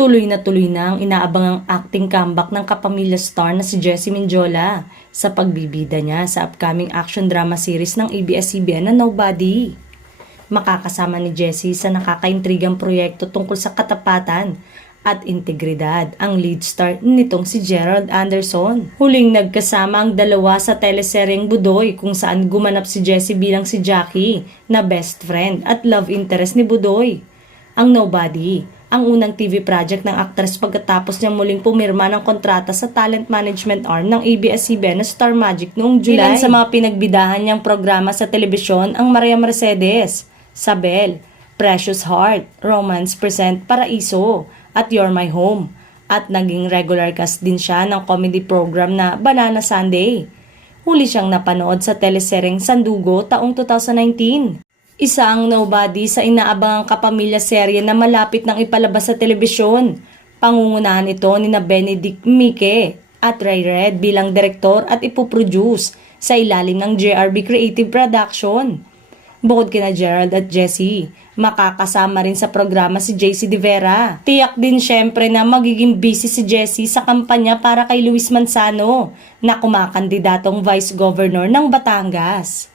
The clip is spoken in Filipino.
Tuloy na ang inaabangang acting comeback ng kapamilya star na si Jessie Mendiola sa pagbibida niya sa upcoming action drama series ng ABS-CBN na Nobody. Makakasama ni Jessie sa nakakaintrigang proyekto tungkol sa katapatan at integridad ang lead star nitong si Gerald Anderson. Huling nagkasama ang dalawa sa teleseryeng Budoy kung saan gumanap si Jessie bilang si Jackie na best friend at love interest ni Budoy. Ang Nobody, ang unang TV project ng aktres pagkatapos niya muling pumirma ng kontrata sa talent management arm ng ABS-CBN na Star Magic noong July. Ilan sa mga pinagbidahan niyang programa sa telebisyon ang Maria Mercedes, Sabel, Precious Heart, Romance Present Paraiso, at You're My Home. At naging regular cast din siya ng comedy program na Banana Sunday. Huli siyang napanood sa teleseryeng Sandugo taong 2019. Isa ang Nobody sa inaabangang kapamilya serye na malapit nang ipalabas sa telebisyon. Pangungunahan ito ni Benedict Mike at Ray Red bilang direktor at ipoproduce sa ilalim ng JRB Creative Production. Bukod kina Gerald at Jessie, makakasama rin sa programa si JC De Vera. Tiyak din syempre na magiging busy si Jessie sa kampanya para kay Luis Manzano na kumakandidatong Vice Governor ng Batangas.